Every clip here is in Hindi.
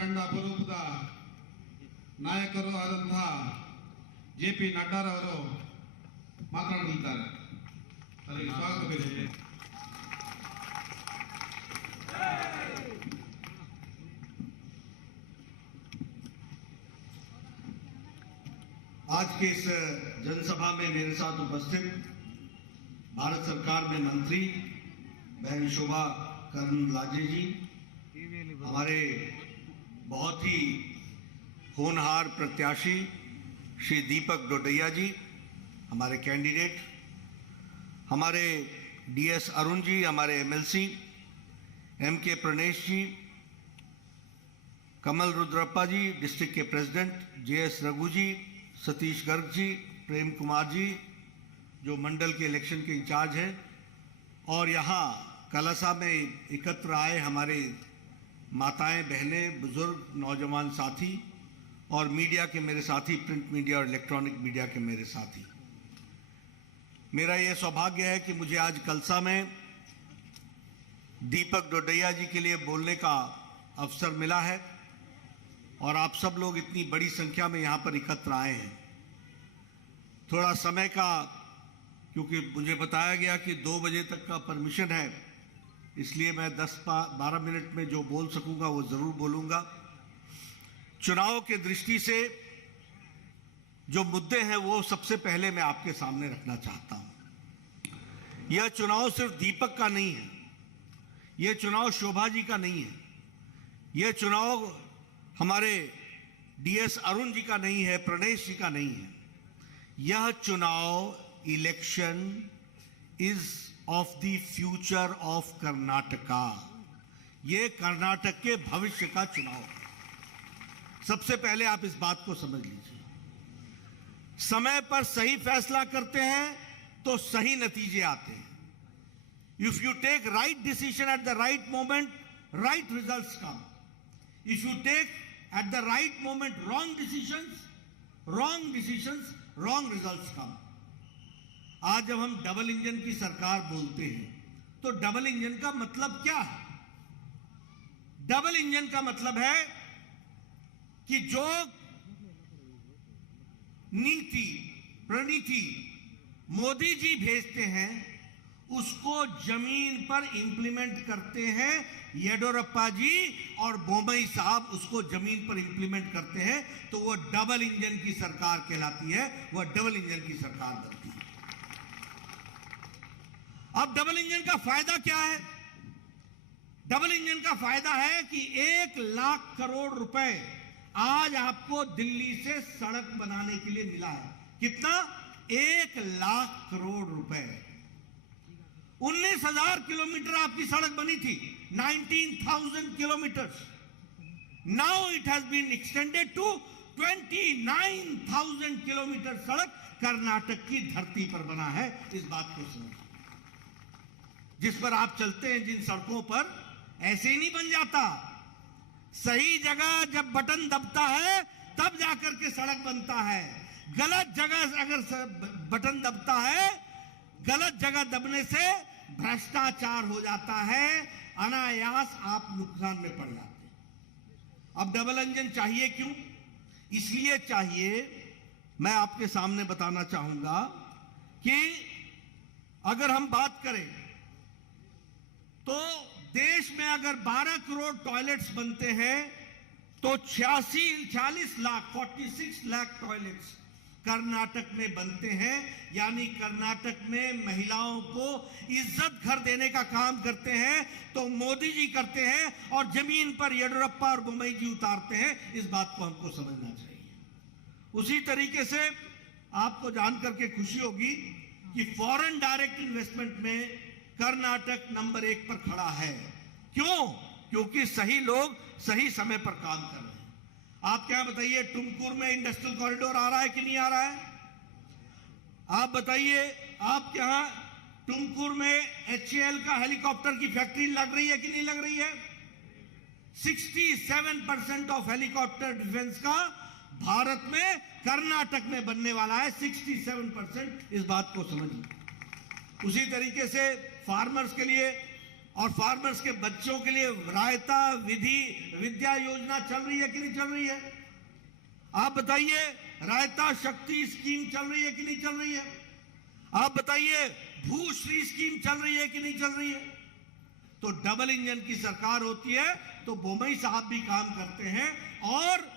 ಕಂಡ ಅಪರೂಪದ ನಾಯಕರು ಆದಂತಹ ಜೆ.ಪಿ. ನಡ್ಡಾರವರು ಮಾತನಾಡಲಿದ್ದಾರೆ. ಅವರಿಗೆ ಸ್ವಾಗತವಿದೆ. आज के इस जनसभा में मेरे साथ उपस्थित भारत सरकार में मंत्री बहन शोभा करंदलाजे जी, हमारे बहुत ही होनहार प्रत्याशी श्री दीपक डोडैया जी, हमारे कैंडिडेट, हमारे डी.एस. अरुण जी, हमारे एमएलसी M.K. प्रणेश जी, कमल रुद्रप्पा जी, डिस्ट्रिक्ट के प्रेसिडेंट J.S. रघु जी, सतीश गर्ग जी, प्रेम कुमार जी जो मंडल के इलेक्शन के इंचार्ज हैं, और यहाँ कलसा में एकत्र आए हमारे माताएं, बहनें, बुजुर्ग, नौजवान साथी और मीडिया के मेरे साथी, प्रिंट मीडिया और इलेक्ट्रॉनिक मीडिया के मेरे साथी। मेरा यह सौभाग्य है कि मुझे आज कलसा में दीपक डोडैया जी के लिए बोलने का अवसर मिला है और आप सब लोग इतनी बड़ी संख्या में यहाँ पर एकत्र आए हैं। थोड़ा समय का, क्योंकि मुझे बताया गया कि 2 बजे तक का परमिशन है, इसलिए मैं 10-12 मिनट में जो बोल सकूंगा वो जरूर बोलूंगा। चुनाव के दृष्टि से जो मुद्दे हैं वो सबसे पहले मैं आपके सामने रखना चाहता हूं। यह चुनाव सिर्फ दीपक का नहीं है, यह चुनाव शोभा जी का नहीं है, यह चुनाव हमारे डी.एस. अरुण जी का नहीं है, प्रणेश जी का नहीं है। यह चुनाव election is of the future of Karnataka. यह कर्नाटक के भविष्य का चुनाव है। सबसे पहले आप इस बात को समझ लीजिए। समय पर सही फैसला करते हैं तो सही नतीजे आते हैं। If you take right decision at the right moment, right results come. If you take at the right moment wrong decisions, wrong results come. आज जब हम डबल इंजन की सरकार बोलते हैं तो डबल इंजन का मतलब क्या है? डबल इंजन का मतलब है कि जो नीति प्रणीति मोदी जी भेजते हैं उसको जमीन पर इंप्लीमेंट करते हैं येडियुरप्पा जी, और बोम्मई साहब उसको जमीन पर इंप्लीमेंट करते हैं, तो वो डबल इंजन की सरकार कहलाती है, वो डबल इंजन की सरकार बनती है। अब डबल इंजन का फायदा क्या है? डबल इंजन का फायदा है कि 1 लाख करोड़ रुपए आज आपको दिल्ली से सड़क बनाने के लिए मिला है। कितना? 1 लाख करोड़ रुपए। 19,000 किलोमीटर आपकी सड़क बनी थी, 19,000 kilometres. Now it has been extended to 29,000 kilometre सड़क कर्नाटक की धरती पर बना है। इस बात को समझिए। जिस पर आप चलते हैं, जिन सड़कों पर, ऐसे ही नहीं बन जाता। सही जगह जब बटन दबता है तब जाकर के सड़क बनता है। गलत जगह अगर बटन दबता है, गलत जगह दबने से भ्रष्टाचार हो जाता है, अनायास आप नुकसान में पड़ जाते हैं। अब डबल इंजन चाहिए क्यों? इसलिए चाहिए, मैं आपके सामने बताना चाहूंगा कि अगर हम बात करें तो देश में अगर 12 करोड़ टॉयलेट्स बनते हैं तो 46 लाख टॉयलेट्स कर्नाटक में बनते हैं। यानी कर्नाटक में महिलाओं को इज्जत घर देने का काम करते हैं तो मोदी जी करते हैं, और जमीन पर येडियुरप्पा और बोम्मई जी उतारते हैं। इस बात को हमको समझना चाहिए। उसी तरीके से आपको जानकर के खुशी होगी कि फॉरेन डायरेक्ट इन्वेस्टमेंट में कर्नाटक नंबर 1 पर खड़ा है। क्यों? क्योंकि सही लोग सही समय पर काम कर रहे हैं। आप क्या बताइए, टुमकुर में इंडस्ट्रियल कॉरिडोर आ रहा है कि नहीं आ रहा है? आप बताइए, आप यहां टुमकुर में HAL का हेलीकॉप्टर की फैक्ट्री लग रही है कि नहीं लग रही है? 67% ऑफ हेलीकॉप्टर डिफेंस का भारत में कर्नाटक में बनने वाला है। 67%। इस बात को समझिए। उसी तरीके से फार्मर्स के लिए और फार्मर्स के बच्चों के लिए रायता विद्या योजना चल रही है कि नहीं चल रही है? आप बताइए, रायता शक्ति स्कीम चल रही है कि नहीं चल रही है? आप बताइए, भूश्री स्कीम चल रही है कि नहीं चल रही है? तो डबल इंजन की सरकार होती है तो बोमई साहब भी काम करते हैं, और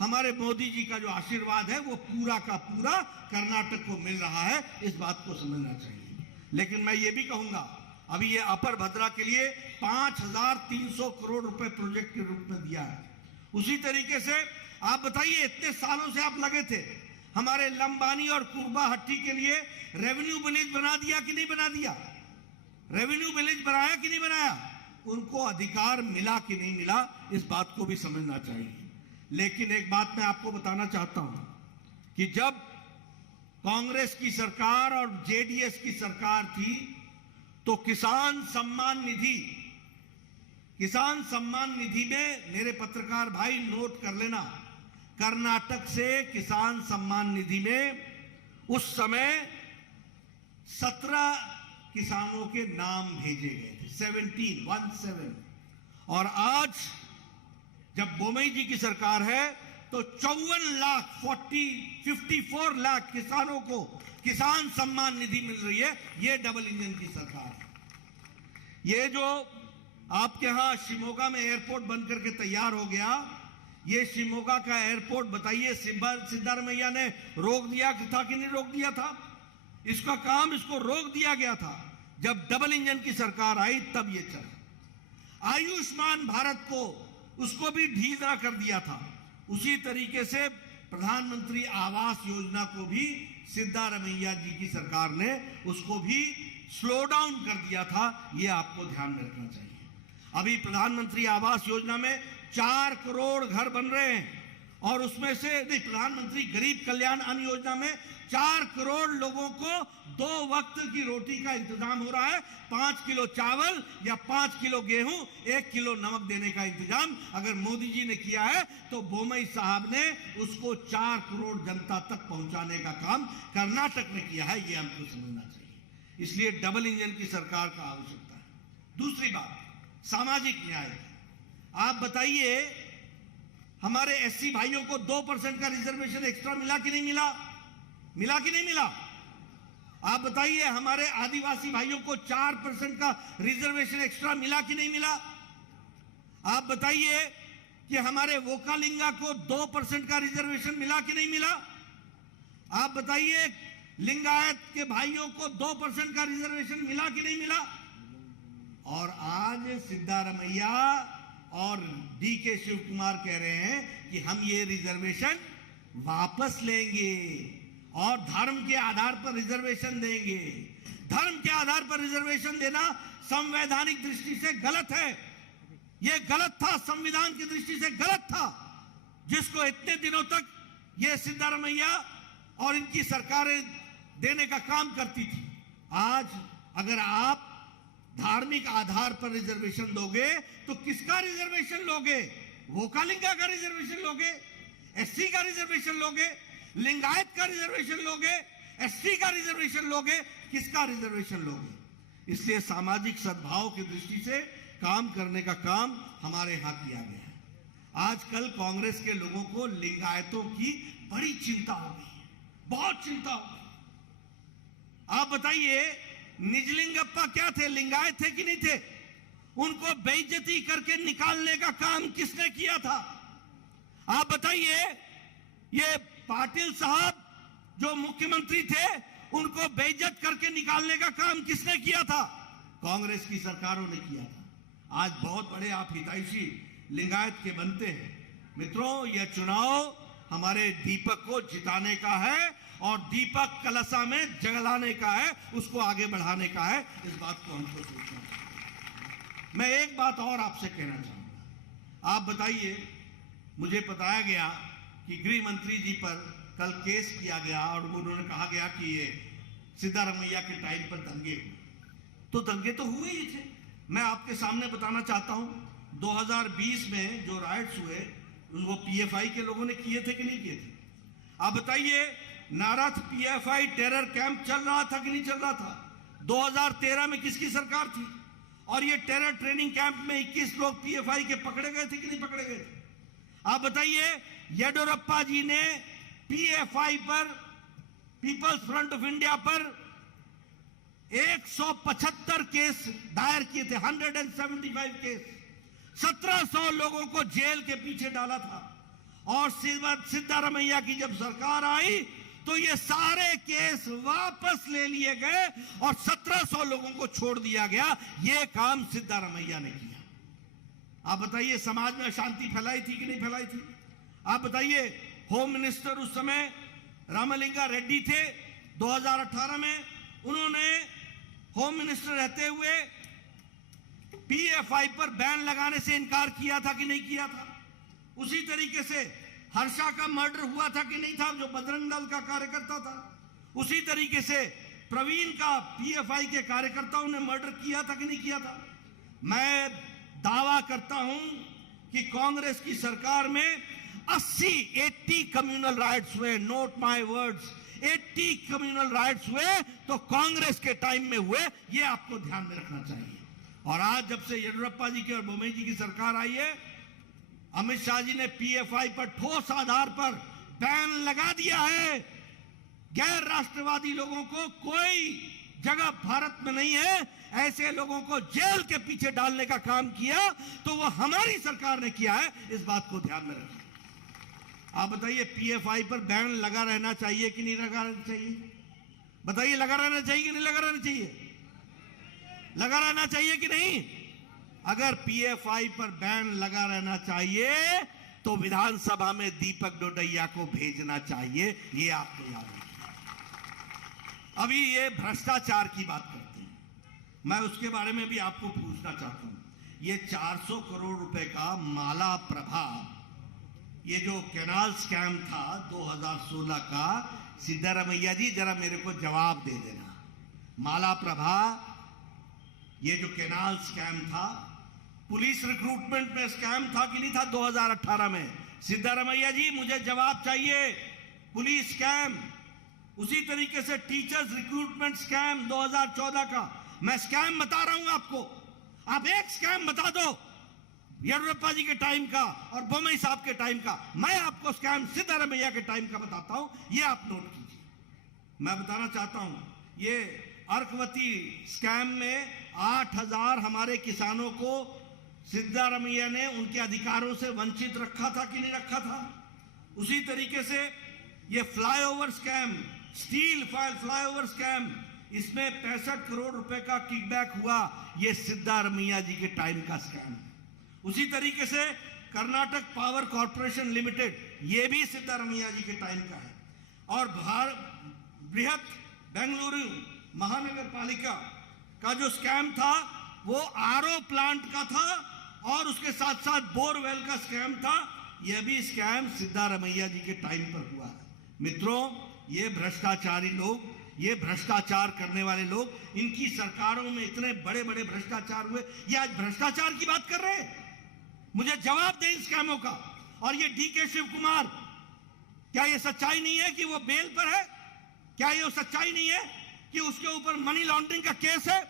हमारे मोदी जी का जो आशीर्वाद है वो पूरा का पूरा कर्नाटक को मिल रहा है। इस बात को समझना चाहिए। लेकिन मैं ये भी कहूंगा, अभी ये अपर भद्रा के लिए 5300 करोड़ रुपए प्रोजेक्ट के रूप में दिया है। उसी तरीके से आप बताइए, इतने सालों से आप लगे थे, हमारे लंबानी और कुर्बा हट्टी के लिए रेवेन्यू विलेज बना दिया कि नहीं बना दिया? रेवेन्यू विलेज बनाया कि नहीं बनाया? उनको अधिकार मिला कि नहीं मिला? इस बात को भी समझना चाहिए। लेकिन एक बात मैं आपको बताना चाहता हूं कि जब कांग्रेस की सरकार और जेडीएस की सरकार थी तो किसान सम्मान निधि में, मेरे पत्रकार भाई नोट कर लेना, कर्नाटक से किसान सम्मान निधि में उस समय 17 किसानों के नाम भेजे गए थे, 17। और आज जब बोमई जी की सरकार है तो 54 लाख किसानों को किसान सम्मान निधि मिल रही है। ये डबल इंजन की सरकार है। ये जो आपके यहां शिमोगा में एयरपोर्ट बनकर के तैयार हो गया, ये शिमोगा का एयरपोर्ट बताइए, सिद्धारमैया ने रोक दिया था कि नहीं रोक दिया था? इसका काम इसको रोक दिया गया था। जब डबल इंजन की सरकार आई तब ये चला। आयुष्मान भारत को, उसको भी ढीला कर दिया था। उसी तरीके से प्रधानमंत्री आवास योजना को भी सिद्धारमैया जी की सरकार ने उसको भी स्लो डाउन कर दिया था। ये आपको ध्यान में रखना चाहिए। अभी प्रधानमंत्री आवास योजना में 4 करोड़ घर बन रहे हैं, और उसमें से प्रधानमंत्री गरीब कल्याण अन्न योजना में 4 करोड़ लोगों को 2 वक्त की रोटी का इंतजाम हो रहा है। 5 किलो चावल या 5 किलो गेहूं, 1 किलो नमक देने का इंतजाम अगर मोदी जी ने किया है तो बोमई साहब ने उसको 4 करोड़ जनता तक पहुंचाने का काम कर्नाटक ने किया है। यह हमको समझना चाहिए। इसलिए डबल इंजन की सरकार का आवश्यकता है। दूसरी बात, सामाजिक न्याय। आप बताइए, हमारे एससी भाइयों को 2% का रिजर्वेशन एक्स्ट्रा मिला कि नहीं मिला? मिला कि नहीं मिला? आप बताइए, हमारे आदिवासी भाइयों को 4% का रिजर्वेशन एक्स्ट्रा मिला कि नहीं मिला? आप बताइए कि हमारे वोकालिंगा को 2% का रिजर्वेशन मिला कि नहीं मिला? आप बताइए, लिंगायत के भाइयों को 2% का रिजर्वेशन मिला कि नहीं मिला? और आज सिद्धारमैया और डीके शिव कुमार कह रहे हैं कि हम ये रिजर्वेशन वापस लेंगे और धर्म के आधार पर रिजर्वेशन देंगे। धर्म के आधार पर रिजर्वेशन देना संवैधानिक दृष्टि से गलत है। यह गलत था, संविधान की दृष्टि से गलत था, जिसको इतने दिनों तक यह सिद्धारमैया और इनकी सरकारें देने का काम करती थी। आज अगर आप धार्मिक आधार पर रिजर्वेशन दोगे तो किसका रिजर्वेशन लोगे? वोकालिंगा का रिजर्वेशन लोगे? एससी का रिजर्वेशन लोगे? लिंगायत का रिजर्वेशन लोगे? एसटी का रिजर्वेशन लोगे? किसका रिजर्वेशन लोगे? इसलिए सामाजिक सद्भाव की दृष्टि से काम करने का काम हमारे यहां किया गया है। आजकल कांग्रेस के लोगों को लिंगायतों की बड़ी चिंता हो गई है, बहुत चिंता हो गई। आप बताइए, निजलिंगप्पा क्या थे? लिंगायत थे कि नहीं थे? उनको बेइज्जती करके निकालने का काम किसने किया था? आप बताइए, ये पाटिल साहब जो मुख्यमंत्री थे, उनको बेइज्जत करके निकालने का काम किसने किया था? कांग्रेस की सरकारों ने किया था। आज बहुत बड़े आप हितैषी लिंगायत के बनते हैं। मित्रों, यह चुनाव हमारे दीपक को जिताने का है और दीपक कलसा में जलाने का है, उसको आगे बढ़ाने का है। इस बात को हमको सोचना चाहिए। मैं एक बात और आपसे कहना चाहूंगा। आप बताइए, मुझे बताया गया कि गृह मंत्री जी पर कल केस किया गया और उन्होंने कहा गया कि ये सिद्धारमैया के टाइम पर दंगे हुए। तो दंगे तो हुए ही थे। मैं आपके सामने बताना चाहता हूं, 2020 में जो राइट्स हुए वो पीएफआई के लोगों ने किए थे कि नहीं किए थे? आप बताइए, नारथ पीएफआई टेरर कैंप चल रहा था कि नहीं चल रहा था? 2013 में किसकी सरकार थी? और ये टेरर ट्रेनिंग कैंप में 21 लोग पीएफआई के पकड़े गए थे कि नहीं पकड़े गए थे? आप बताइए, येडियुरप्पा जी ने पीएफआई पर, पीपल्स फ्रंट ऑफ इंडिया पर 175 केस दायर किए थे, 175 केस, 1700 लोगों को जेल के पीछे डाला था। और सिद्धारमैया की जब सरकार आई तो ये सारे केस वापस ले लिए गए और 1700 लोगों को छोड़ दिया गया। ये काम सिद्धारमैया ने किया। आप बताइए, समाज में अशांति फैलाई थी कि नहीं फैलाई थी? आप बताइए, होम मिनिस्टर उस समय रामलिंगा रेड्डी थे 2018 में, उन्होंने होम मिनिस्टर रहते हुए पीएफआई पर बैन लगाने से इनकार किया था कि नहीं किया था? उसी तरीके से हर्षा का मर्डर हुआ था कि नहीं था, जो बजरंग दल का कार्यकर्ता था? उसी तरीके से प्रवीण का पीएफआई के कार्यकर्ताओं ने मर्डर किया था कि नहीं किया था? मैं दावा करता हूं कि कांग्रेस की सरकार में 80 कम्युनल राइट्स हुए। Note my words, 80 communal riots हुए तो कांग्रेस के टाइम में हुए। ये आपको ध्यान में रखना चाहिए। और आज जब से येडियुरप्पा जी की और बोम्मई जी की सरकार आई है, अमित शाह जी ने पीएफआई पर ठोस आधार पर बैन लगा दिया है। गैर राष्ट्रवादी लोगों को कोई जगह भारत में नहीं है। ऐसे लोगों को जेल के पीछे डालने का काम किया तो वो हमारी सरकार ने किया है। इस बात को ध्यान में रखिए। आप बताइए, पीएफआई पर बैन लगा रहना चाहिए कि नहीं लगा रहना चाहिए? बताइए, लगा रहना चाहिए कि नहीं लगा रहना चाहिए? लगा रहना चाहिए कि नहीं? अगर पीएफआई पर बैन लगा रहना चाहिए तो विधानसभा में दीपक डोडैया को भेजना चाहिए। ये आपको याद रखिए। अभी ये भ्रष्टाचार की बात करते हैं, मैं उसके बारे में भी आपको पूछना चाहता हूं। ये 400 करोड़ रुपए का माला प्रभा, ये जो कैनाल स्कैम था 2016 का, सिद्धारमैया जी जरा मेरे को जवाब दे देना। माला प्रभा, ये जो कैनाल स्कैम था, पुलिस रिक्रूटमेंट में स्कैम था कि नहीं था 2018 में? सिद्धारमैया जी मुझे जवाब चाहिए। पुलिस स्कैम, उसी तरीके से टीचर्स रिक्रूटमेंट स्कैम 2014 का। मैं स्कैम बता रहा हूं आपको, आप एक स्कैम बता दो येडियुरप्पा जी के टाइम का और बोम्मई साहब के टाइम का। मैं आपको स्कैम सिद्धारमैया के टाइम का बताता हूं, ये आप नोट कीजिए। मैं बताना चाहता हूं, ये अर्कवती स्कैम में 8000 हमारे किसानों को सिद्धारमैया ने उनके अधिकारों से वंचित रखा था कि नहीं रखा था? उसी तरीके से ये flyover scam, steel flyover scam, इसमें 65 करोड़ रुपए का किकबैक हुआ। ये सिद्धारमैया जी के टाइम का स्कैम। उसी तरीके से कर्नाटक पावर कॉर्पोरेशन लिमिटेड, ये भी सिद्धारमैया जी के टाइम का है। और बृहत बेंगलुरु महानगर पालिका का जो स्कैम था वो आरओ प्लांट का था और उसके साथ साथ बोरवेल का स्कैम था। यह भी स्कैम सिद्धारमैया जी के टाइम पर हुआ है। मित्रों, ये भ्रष्टाचारी लोग, ये भ्रष्टाचार करने वाले लोग, इनकी सरकारों में इतने बड़े बड़े भ्रष्टाचार हुए, ये आज भ्रष्टाचार की बात कर रहे हैं। मुझे जवाब दें इन स्कैमों का। और ये डीके शिव कुमार, क्या ये सच्चाई नहीं है कि वो बेल पर है? क्या ये सच्चाई नहीं है कि उसके ऊपर मनी लॉन्ड्रिंग का केस है?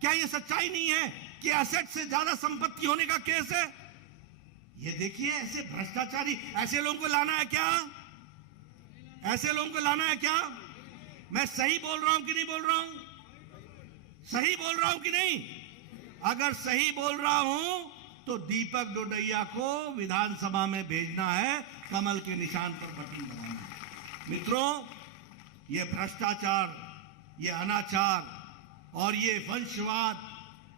क्या ये सच्चाई नहीं है कि एसेट से ज्यादा संपत्ति होने का केस है? ये देखिए, ऐसे भ्रष्टाचारी, ऐसे लोगों को लाना है क्या? ऐसे लोगों को लाना है क्या? मैं सही बोल रहा हूं कि नहीं बोल रहा हूं? सही बोल रहा हूं कि नहीं? अगर सही बोल रहा हूं तो दीपक डोडैया को विधानसभा में भेजना है, कमल के निशान पर बटन दबाना है। मित्रों, ये भ्रष्टाचार, ये अनाचार और ये वंशवाद,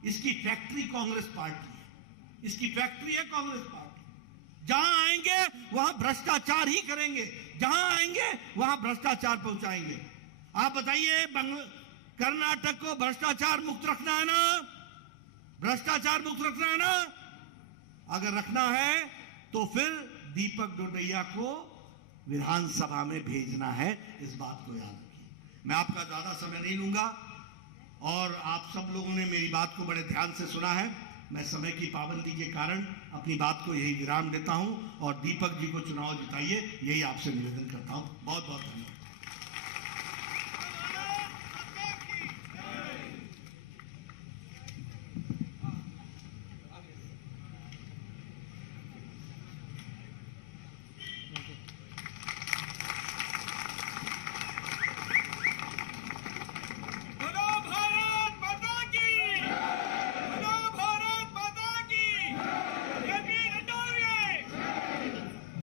इसकी फैक्ट्री कांग्रेस पार्टी है। इसकी फैक्ट्री है कांग्रेस पार्टी। जहां आएंगे वहां भ्रष्टाचार ही करेंगे, जहां आएंगे वहां भ्रष्टाचार पहुंचाएंगे। आप बताइए, कर्नाटक को भ्रष्टाचार मुक्त रखना है ना? भ्रष्टाचार मुक्त रखना है ना? अगर रखना है तो फिर दीपक डोडैया को विधानसभा में भेजना है। इस बात को याद रखिए। मैं आपका ज्यादा समय नहीं लूंगा और आप सब लोगों ने मेरी बात को बड़े ध्यान से सुना है। मैं समय की पाबंदी के कारण अपनी बात को यही विराम देता हूं और दीपक जी को चुनाव जिताइए, यही आपसे निवेदन करता हूं। बहुत बहुत धन्यवाद।